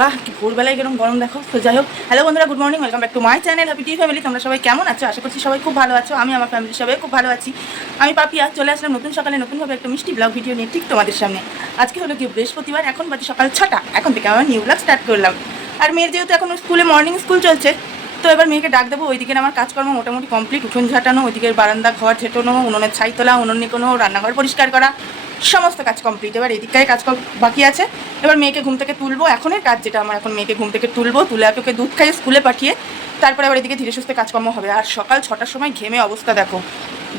বাহ কি ভোরবেলায় কিরকম গরম দেখো। তো যাই হোক, হ্যালো বন্ধুরা, good morning, welcome back to my channel happy T family. তোমরা সবাই কেমন আছো? আশা করছি সবাই খুব ভালো আছো। আমি আমার ফ্যামিলির সবাই খুব ভালো আছি। আমি পাপিয়া চলে আসলাম নতুন সকালে নতুনভাবে একটা মিষ্টি ব্লগ ভিডিও নিয়ে ঠিক তোমাদের সামনে। আজকে হলো কি বৃহস্পতিবার, এখন বাজে সকাল 6টা। এখন থেকে আমার নিউ ব্লগ স্টার্ট করলাম। আর মেয়ের যেহেতু এখন স্কুলে মর্নিং স্কুল চলছে, তো এবার মেয়েকে ডাক দেবো। ওইদিকে আমার কাজকর্ম মোটামুটি কমপ্লিট, উঠোন ঝাঁটানো, ওইদিকে বারান্দা ঘর ঝেটানো, উনুনের ছাই তোলা, উনুন নিকোনো, রান্নাঘর পরিষ্কার করা, সমস্ত কাজ কমপ্লিট। এবার এদিকটায় কাজ বাকি আছে। এবার মেয়েকে ঘুম থেকে তুলবো, এখনের কাজ যেটা আমার, এখন মেয়েকে ঘুম থেকে তুলবো, তুলে ওকে দুধ খাইয়ে স্কুলে পাঠিয়ে তারপরে আবার এদিকে ধীরে সুস্থে কাজকর্ম হবে। আর সকাল 6টার সময় ঘেমে অবস্থা দেখো,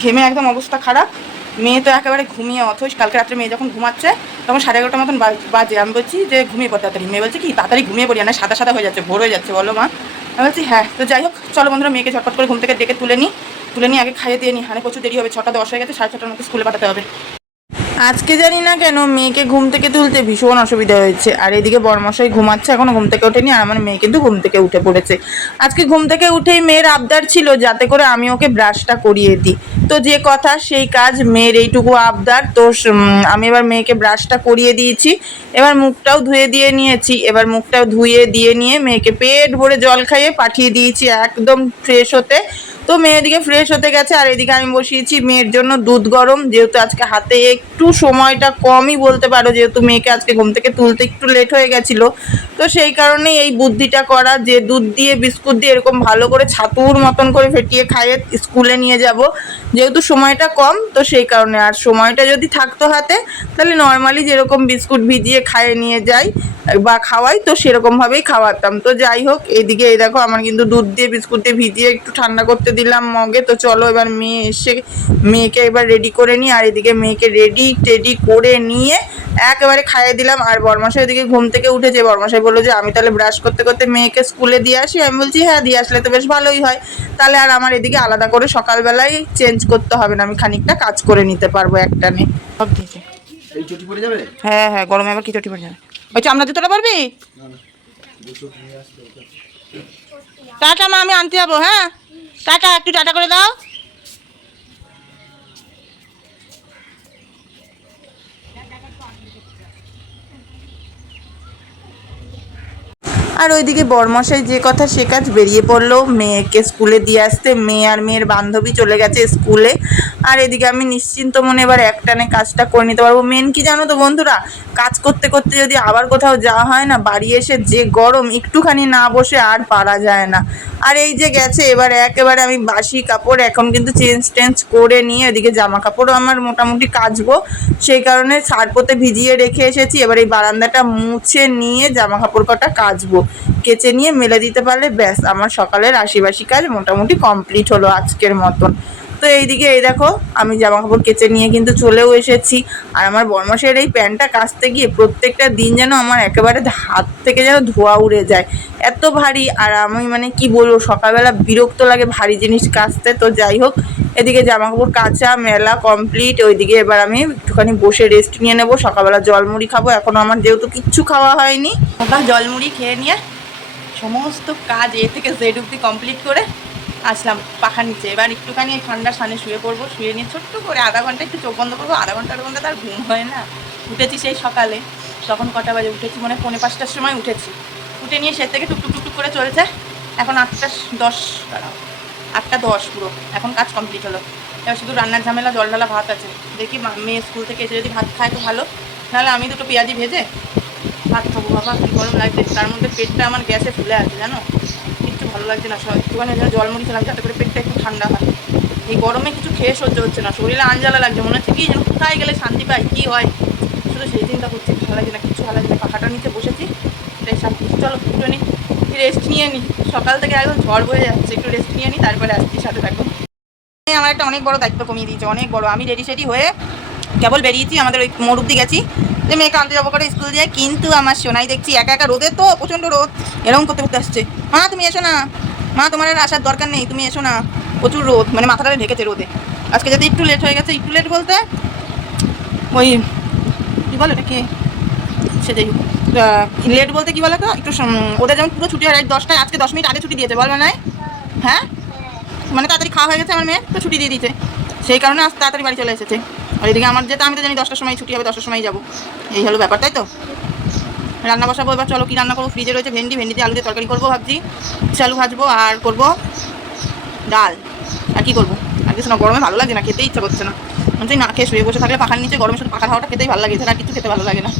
ঘেমে একদম অবস্থা খারাপ। মেয়ে তো একেবারে ঘুমিয়ে অথচ কালকে রাত্রে মেয়ে যখন ঘুমাচ্ছে তখন 11:30 মতন বাজে। আমি বলছি যে ঘুমিয়ে পড় তাড়াতাড়ি। মেয়ে বলছে কি তাড়াতাড়ি ঘুমিয়ে পড়ি, না সাদা সাদা হয়ে যাচ্ছে, ভোর হয়ে যাচ্ছে, বলো মা। আমি বলছি হ্যাঁ। তো যাই হোক, চলো বন্ধুরা মেয়েকে ঝটপট করে ঘুম থেকে ডেকে তুলে নিই, আগে খাইয়ে দিয়ে নিই। হানে প্রচুর দেরি হবে, 6টা 10 হয়ে গেছে, 6:30টার মধ্যে স্কুলে পাঠাতে হবে। আজকে জানি না কেন মেয়েকে ঘুম থেকে তুলতে ভীষণ অসুবিধা হয়েছে। আর এদিকে বরমশাই ঘুমাচ্ছে, এখনো ঘুম থেকে ওঠেনি, আর আমার মেয়ে কিন্তু ঘুম থেকে উঠে পড়েছে। আজকে ঘুম থেকে উঠেই মেয়ের আবদার ছিল যাতে করে আমি ওকে ব্রাশটা করিয়ে দিই। তো যে কথা সেই কাজ, মেয়ের এইটুকু আবদার। তো আমি এবার মেয়েকে ব্রাশটা করিয়ে দিয়েছি। এবার মুখটাও ধুয়ে দিয়ে নিয়েছি। এবার মুখটাও ধুয়ে দিয়ে নিয়ে মেয়েকে পেট ভরে জল খাইয়ে পাঠিয়ে দিয়েছি একদম ফ্রেশ হতে। তো মেয়ে এদিকে ফ্রেশ হতে গেছে, আর এদিকে আমি বসিয়েছি মেয়ের জন্য দুধ গরম। যেহেতু আজকে হাতে একটু সময়টা কমই বলতে পারো, যেহেতু মেয়েকে আজকে ঘুম থেকে তুলতে একটু লেট হয়ে গেছিলো, তো সেই কারণেই এই বুদ্ধিটা করা যে দুধ দিয়ে বিস্কুট দিয়ে এরকম ভালো করে ছাতুর মতন করে ফেটিয়ে খাইয়ে স্কুলে নিয়ে যাব। যেহেতু সময়টা কম, তো সেই কারণে। আর সময়টা যদি থাকতো হাতে, তাহলে নর্মালি যেরকম বিস্কুট ভিজিয়ে খাইয়ে নিয়ে যাই বা খাওয়াই, তো সেরকমভাবেই খাওয়াতাম। তো যাই হোক, এইদিকে এই দেখো আমার কিন্তু দুধ দিয়ে বিস্কুট দিয়ে ভিজিয়ে একটু ঠান্ডা করতে দিলাম মগে। তো চলো এবার মেয়ে এসে মেয়েকে এবার রেডি করে নিই। আর এদিকে মেয়েকে টেডি করে নিয়ে একেবারে খাইয়ে দিলাম। আর বরমশাই এদিকে ঘুম থেকে উঠেছে। বরমশাই বললো যে আমি তাহলে ব্রাশ করতে করতে মেয়েকে স্কুলে দিয়ে আসি। আমি বলছি হ্যাঁ, দিয়ে আসলে তো বেশ ভালোই হয়, তাহলে আর আমার এদিকে আলাদা করে সকালবেলায় চেঞ্জ করতে হবে না, আমি খানিকটা কাজ করে নিতে পারবো একটানে। সব দিয়েছে। এই চটি পড়ে যাবে? হ্যাঁ হ্যাঁ, গরমে আবার কি চটি পড়ে যাবে। ওই চামড়া জুতোটা পারবি? টাটা মা, আমি আনতে যাবো। হ্যাঁ টাটা, একটু টাটা করে দাও। আর ওইদিকে বরমশাই যে কথা সে কাজ, বেরিয়ে পড়লো মেয়েকে স্কুলে দিয়ে আসতে। মেয়ে আর মেয়ের বান্ধবী চলে গেছে স্কুলে। আর এদিকে আমি নিশ্চিন্ত মনে এবার একটানে কাজটা করে নিতে পারবো। মেন কি জানো তো বন্ধুরা, কাজ করতে করতে যদি আবার কোথাও যাওয়া হয় না, বাড়ি এসে যে গরম, একটুখানি না বসে আর পারা যায় না। আর এই যে গেছে, এবার একেবারে আমি বাসি কাপড় এখন কিন্তু চেঞ্জ করে নিয়ে ওদিকে জামা কাপড়ও আমার মোটামুটি কাচবো, সেই কারণে সার্ফতে ভিজিয়ে রেখে এসেছি। এবার এই বারান্দাটা মুছে নিয়ে জামা কাপড় কটা কাচবো, কেচে নিয়ে মেলে দিতে পারলে ব্যাস আমার সকালের আশিবাসি কাজ মোটামুটি কমপ্লিট হলো আজকের মতন। তো এইদিকে এই দেখো আমি জামা কাপড় কেচে নিয়ে কিন্তু চলেও এসেছি। আর আমার বরমাসের এই প্যান্টটা কাচতে গিয়ে প্রত্যেকটা দিন যেন আমার একেবারে হাত থেকে যেন ধোয়া উড়ে যায়, এত ভারী। আর আমি মানে কি বলবো, সকালবেলা বিরক্ত লাগে ভারী জিনিস কাচতে। তো যাই হোক, এদিকে জামা কাপড় কাচা মেলা কমপ্লিট। ওইদিকে এবার আমি একটুখানি বসে রেস্ট নিয়ে নেবো। সকালবেলা জলমুড়ি খাবো, এখনও আমার যেহেতু কিচ্ছু খাওয়া হয়নি। সকাল জলমুড়ি খেয়ে নিয়ে সমস্ত কাজ এ থেকে জেড অব্দি কমপ্লিট করে আসলাম পাখার নিচে। এবার একটুখানি ঠান্ডার সামনে শুয়ে পড়বো, শুয়ে নিয়ে ছোট্ট করে আধা ঘন্টা একটু চোখ বন্ধ করবো। আধা ঘন্টার মধ্যে তার ঘুম হয় না। উঠেছি সেই সকালে, তখন কটা বাজে উঠেছি, মানে 4:45টার সময় উঠেছি। উঠে নিয়ে সে থেকে টুকটুক টুকটুক করে চলেছে। এখন 8:10, 8:10 পুরো, এখন কাজ কমপ্লিট হলো। এবার শুধু রান্নার ঝামেলা, জল ঢালা ভাত আছে। দেখি মেয়ে স্কুল থেকে এসে যদি ভাত খায় তো ভালো, নাহলে আমি দুটো পেঁয়াজি ভেজে ভাত খাবো। বাবা কী গরম লাগছে, তার মধ্যে পেটটা আমার গ্যাসে ফুলে আছে জানো, কিচ্ছু ভালো লাগছে না। একটুখানি জলমুড়ি খেলাম যাতে করে পেটটা একটু ঠান্ডা হয়। এই গরমে কিছু খেয়ে সহ্য হচ্ছে না, শরীরে আনজ্বালা লাগছে, মনে হচ্ছে কি যেন কোথায় গেলে শান্তি পাই, কী হয় শুধু সেই চিন্তা করছি। ভালো লাগছে না, কিচ্ছু ভালো লাগছে না। পাখাটার নিচে বসেছি, তাই শান্তি। চলো একটু রেস্ট নিয়ে নিই, সকাল থেকে একদম ঝড় বয়ে যাচ্ছে, একটু রেস্ট নিয়ে নিই, তারপরে আসছি, সাথে থাকবো। আমার একটা অনেক বড় দায়িত্ব কমিয়ে দিয়েছে, অনেক বড়। আমি রেডি সেডি হয়ে কেবল বেরিয়েছি, আমাদের ওই মোড় অব্দি গেছি যে মেয়েকে আনতে যাবো করে স্কুল যায়। কিন্তু আমার সোনাই দেখছি একা একা, রোদের তো প্রচণ্ড রোদ, এরকম করতে করতে আসছে। মা তুমি এসো না, মা তোমার আর আসার দরকার নেই, তুমি এসো না, প্রচুর রোদ, মানে মাথাটা ঢেকেছে রোদে। আজকে যদি একটু লেট হয়ে গেছে, একটু লেট বলতে ওই কী বলো এটাকে, সেটাই লেট বলতে কী বলো তো, একটু ওদের যেমন পুরো ছুটি হয় 10টায়, আজকে 10 মিনিট আগে ছুটি দিয়েছে, বলবে না? হ্যাঁ, মানে তাড়াতাড়ি খাওয়া হয়ে গেছে আমার মেয়ে, তো ছুটি দিয়ে দিয়েছে, সেই কারণে আজ তাড়াতাড়ি বাড়ি চলে এসেছে। আর এদিকে আমার যেটা, আমি তো জানি 10টার সময় ছুটি হবে, 10টার সময় যাবো, এই হলো ব্যাপার, তাই তো? রান্না বসাবো এবার। চলো কী রান্না করবো, ফ্রিজে রয়েছে ভেন্ডিতে আলু দিয়ে তরকারি করবো ভাবছি, আলু ভাজবো আর করবো ডাল। আর কী করবো, আর কিছু না, গরমে ভালো লাগছে না, খেতে ইচ্ছা করছে না। আমি না খেয়ে শুয়ে বসে থাকলে পাখার নিচে গরমে শুধু পাখার হাওয়াটা খেতেই ভালো লাগে, আর কিছু খেতে ভালো লাগে না।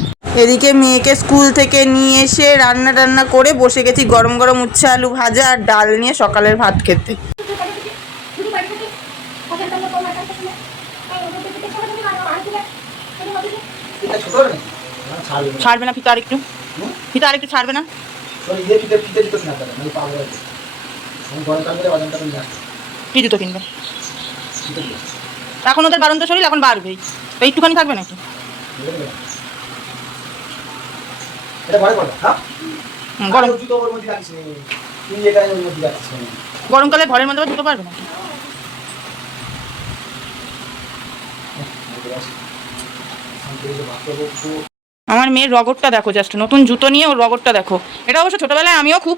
এদিকে মেয়েকে স্কুল থেকে নিয়ে এসে রান্না করে বসে গেছি গরম গরম উচ্ছে আলু ভাজা আর ডাল নিয়ে সকালের ভাত খেতে। ছাড়বে না ফিতা, আর একটু ছাড়বে না। কি জুতো কিনবে এখন? ওদের বারন্ত শরীর, এখন বাড়বেই, একটুখানি থাকবে নাকি? গরমকালে ঘরের মধ্যে জুতো পারবে নাকি? আমার মেয়ের রগরটা দেখো, জাস্ট নতুন জুতো নিয়ে ওর রগরটা দেখো। এটা অবশ্য ছোটোবেলায় আমিও খুব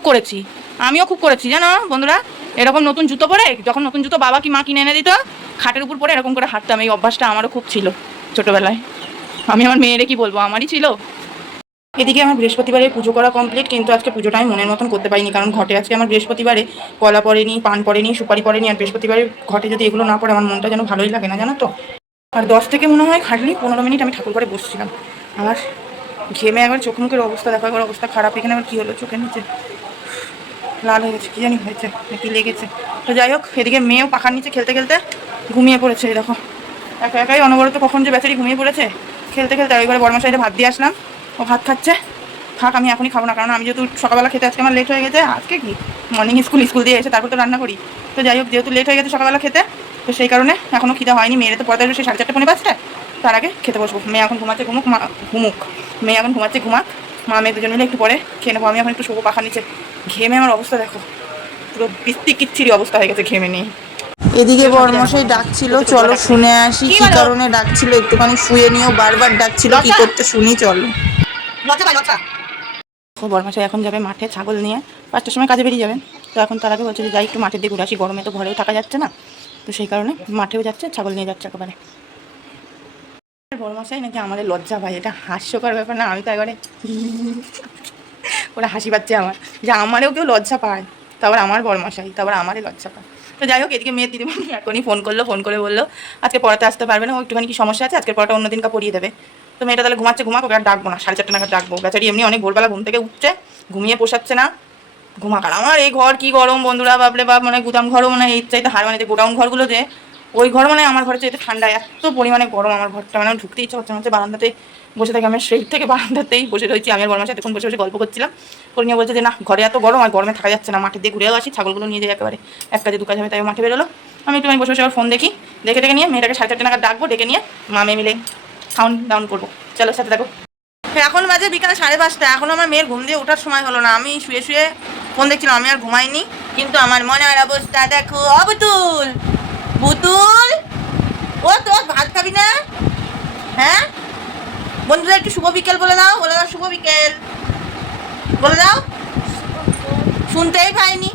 করেছি জানো বন্ধুরা। এরকম নতুন জুতো পরে, যখন নতুন জুতো বাবা কি মা কিনে এনে দিত, খাটের উপর পরে এরকম করে হাঁটতাম। এই অভ্যাসটা আমারও খুব ছিল ছোটোবেলায়। আমি আমার মেয়েরে কি বলবো, আমারই ছিল। এদিকে আমার বৃহস্পতিবারে পুজো করা কমপ্লিট, কিন্তু আজকে পুজোটা আমি মনের মতন করতে পারিনি, কারণ ঘটে আজকে আমার বৃহস্পতিবারে কলা পড়েনি, পান পড়েনি, সুপারি পড়েনি। আর বৃহস্পতিবারে ঘটে যদি এগুলো না পড়ে আমার মনটা যেন ভালোই লাগে না, জানো তো। আর 10 থেকে মনে হয় খাটলি 15 মিনিট আমি ঠাকুর ঘরে বসছিলাম। আমার ঘেমে একবার চোখ মুখের অবস্থা দেখো, একবার অবস্থা খারাপ। এখানে আবার কী হলো, চোখের নিচে লাল হয়ে গেছে, কী জানি হয়েছে নাকি লেগেছে। তো যাই হোক, এদিকে মেয়েও পাখার নিচে খেলতে খেলতে ঘুমিয়ে পড়েছে। দেখো একাই অনবরত কখন যে বেচারি ঘুমিয়ে পড়েছে খেলতে খেলতে। ওইবারে বড়মশাইটা ভাত দিয়ে আসলাম, ও ভাত খাচ্ছে। থাক, আমি এখনই খাবো না, কারণ আমি যেহেতু সকালবেলা খেতে আজকে আমার লেট হয়ে গেছে। আজকে কি মর্নিং স্কুল দিয়ে এসে তারপর তো রান্না করি। তো যাই হোক, যেহেতু লেট হয়ে গেছে সকালবেলা খেতে, তো সেই কারণে এখনও খিদা হয়নি। মেয়ের তো পড়তে আসবে সেই 4:30 পৌনে 5টায়, তার আগে খেতে বসবো। মেয়ে এখন ঘুমাচ্ছে, মেয়ে এখন ঘুমাচ্ছে, মা মেয়ে দুজন মিলে একটু পরে খেয়ে নেবো। আমি এখন একটু শোবো পাখার নিচে। ঘেমে আমার অবস্থা দেখো, পুরো কিচ্ছিরি অবস্থা হয়ে গেছে ঘেমে নিয়ে। এদিকে বড়মশাই ডাকছিল, চলো শুনে আসি কি কারণে ডাকছিল, একটুখানি শুয়ে নিও। বারবার ডাকছিল, কি করতে শুনি, চলো। বড়মশাই এখন যাবে মাঠে ছাগল নিয়ে, 5টার সময় কাজে বেরিয়ে যাবেন। তো এখন তার আগে বলছে যে যাই একটু মাঠের দিকে ঘুরে আসি, গরমে তো ঘরেও থাকা যাচ্ছে না। তো সেই কারণে মাঠেও যাচ্ছে, ছাগল নিয়ে যাচ্ছে একেবারে। বড়মশাই নাকি আমাদের লজ্জা পায়, এটা হাস্যকর ব্যাপার না? আমি তো একবারে ওরা হাসি পাচ্ছে আমার, যে আমারও কেউ লজ্জা পায়, তারপর আমার বড়মশাই, তারপর আমারই লজ্জা পায়। তো যাই হোক, এদিকে মেয়ের দিদিমণি এখনই ফোন করে বললো আজকে পড়াতে আসতে পারবে না, ও একটুখানি কি সমস্যা আছে, আজকের পড়াটা অন্যদিনকা পড়িয়ে দেবে। তো মেয়েটা তাহলে ঘুমাচ্ছে, ওকে আর ডাকবো না, 4:30 নাগাদ ডাকবো। বেচারি এমনি অনেক ভোরবেলা ঘুম থেকে উঠছে, ঘুমিয়ে পোষাচ্ছে না, ঘুমাক। আর আমার এই ঘর কি গরম বন্ধুরা, বাপরে বাপ, মানে গুদাম ঘরও মানে এই চাইতে হার, মানে যে গোডাউন ঘরগুলো যে ওই ঘর, মানে আমার ঘরে চাইতে ঠান্ডা, এত পরিমাণে গরম আমার ঘরটা, মানে ঢুকতে ইচ্ছা হচ্ছে বারান্দাতে বসে থাকি। আমি সেই থেকে বারান্দাতেই বসে রয়েছি। আমি আর বড়মশাই তখন বসে বসে গল্প করছিলাম, করে নিয়ে বলছে যে না, ঘরে এত গরম, আর গরমে থাকা যাচ্ছে না, মাঠে দিয়ে ঘুরেও আসি, ছাগলগুলো নিয়ে যাই একেবারে, 1 কাজে 2 কাজ হবে। তাই মাঠে বেরোলো। আমি একটু বসে বসে ফোন দেখে নিয়ে মেয়েটাকে 4:30 নাগাদ ডাকবো, ডেকে নিয়ে মা মেয়ে মিলে খাউন ডাউন করবো। চলো সাথে দেখো। এখন বাজে বিকাল 5:30, এখনও আমার মেয়ের ঘুম দিয়ে ওঠার সময় হলো না। আমি শুয়ে ফোন দেখছিলাম, আমি আর ঘুমাইনি। কিন্তু আমার মনের অবস্থা দেখো। বুতুল, ও তোর ভাত খাবি না? হ্যাঁ বন্ধুরা, একটু শুভ বিকেল বলে দাও, শুভ বিকেল বলে দাও। শুনতেই পাইনি।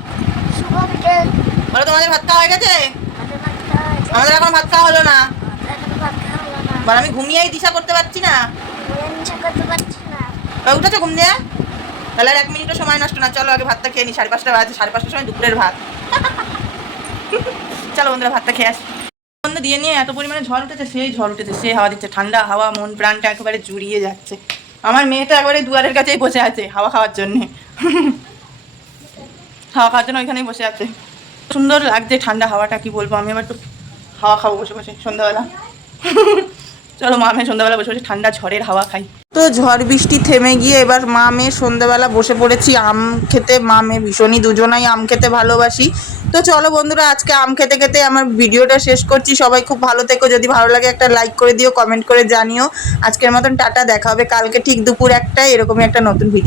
বলো, তোমাদের ভাত খাওয়া হয়ে গেছে? আমাদের এখন ভাত খাওয়া হলো না। বল, আমি ঘুমিয়েই দিশা করতে পারছি না। উঠেছে ঘুম দিয়ে? তাহলে আর 1 মিনিটও সময় নষ্ট না, চলো আগে ভাতটা খেয়ে নি। 5:30 বাজে, 5:30টার সময় দুপুরের ভাত। চলো বন্ধুরা, ভাতটা খেয়ে আসি। বন্ধু দিয়ে নিয়ে এত পরিমাণে ঝড় উঠেছে, সে হাওয়া দিচ্ছে, ঠান্ডা হাওয়া, মন প্রাণটা একেবারে জুড়িয়ে যাচ্ছে। আমার মেয়েটা একবারে দুয়ারের কাছেই বসে আছে হাওয়া খাওয়ার জন্যে। ওইখানেই বসে আছে। সুন্দর লাগছে ঠান্ডা হাওয়াটা, কি বলবো। আমি আবার একটু হাওয়া খাবো বসে বসে সন্ধ্যাবেলা। চলো মা মেয়ে সন্ধ্যাবেলা বসে বসে ঠান্ডা ঝড়ের হাওয়া খাই। তো ঝড় বৃষ্টি থেমে গিয়ে এবার মা মেয়ে সন্ধ্যাবেলা বসে পড়েছি আম খেতে। মা মেয়ে ভীষণই দুজনাই আম খেতে ভালোবাসি। তো চলো বন্ধুরা, আজকে আম খেতে খেতে আমার ভিডিওটা শেষ করছি। সবাই খুব ভালো থেকো, যদি ভালো লাগে একটা লাইক করে দিও, কমেন্ট করে জানিও। আজকের মতন টাটা, দেখা হবে কালকে ঠিক দুপুর 1টায় এরকমই একটা নতুন ভিডিও।